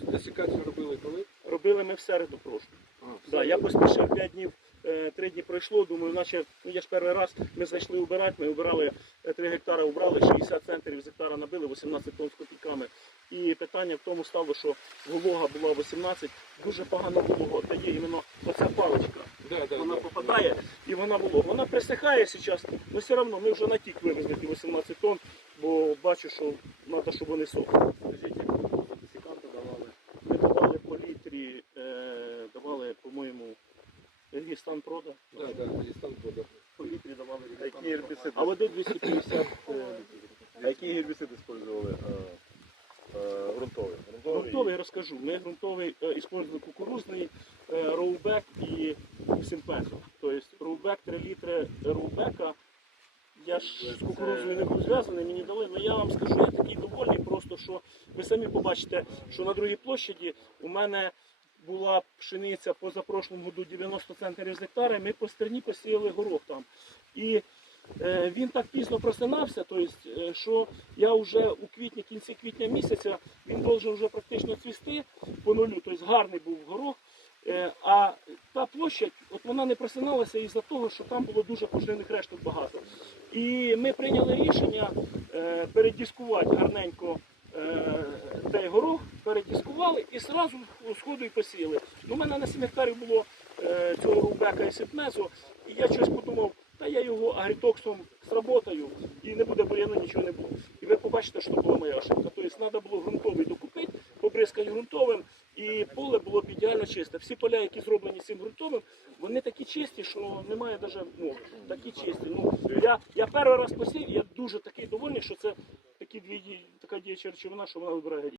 Десикацію робили коли? Робили ми в середу прошлу. А, Да, я поспішив 5 днів, 3 дні пройшло, думаю, наче ну я ж перший раз ми зайшли убирати, ми убирали 3 гектари, убрали, 60 центрів з гектара набили, 18 тонн з копійками. І питання в тому стало, що волога була 18, дуже погано волого дає іменно оця паличка. да, да, Вона да. попадає і вона волога. Вона присихає зараз, але все одно ми вже на тік вивезли ті 18 тонн, бо бачу, що треба, щоб вони сохли. Ельгістан Прода. Да, да, Дагестан давали А які гербіциди? А води 250 е, літрів. А які гербіциди использовали е, е, ґрунтові? Грунтовий розкажу. Ми ґрунтовий е, кукурузний, е, роубек і симпезу. Тобто роубек 3 літри роубека. Я ж з кукурузою не був зв'язаний, мені дали, але я вам скажу, я такий довольний, просто що ви самі побачите, що на другій площаді у мене була пшениця позапрошлому году 90 центнерів з гектара, ми по стерні посіяли горох там. І е, він так пізно просинався, тобто, що я вже у квітні, кінці квітня місяця, він должен вже практично цвісти по нулю, тобто гарний був горох. Е, А та площадь, от вона не просиналася із-за того, що там було дуже пожнивних решток багато. І ми прийняли рішення е, передіскувати гарненько горох, передіскували і одразу сходу і посіяли. Ну, у мене на 7 гектарів було е, цього рубека і ситмезу, і я щось подумав, та я його агрітоксом сработаю і не буде бур'яну, нічого не буде. І ви побачите, що була моя ошибка. Тобто треба було ґрунтовий докупити, побризкати ґрунтовим, і поле було б ідеально чисте. Всі поля, які зроблені цим ґрунтовим, вони такі чисті, що немає навіть мов. Такі чисті. Ну, я, я перший раз посів, я дуже такий довольний, що це такі дві, така діяча речовина, що вона вибирає.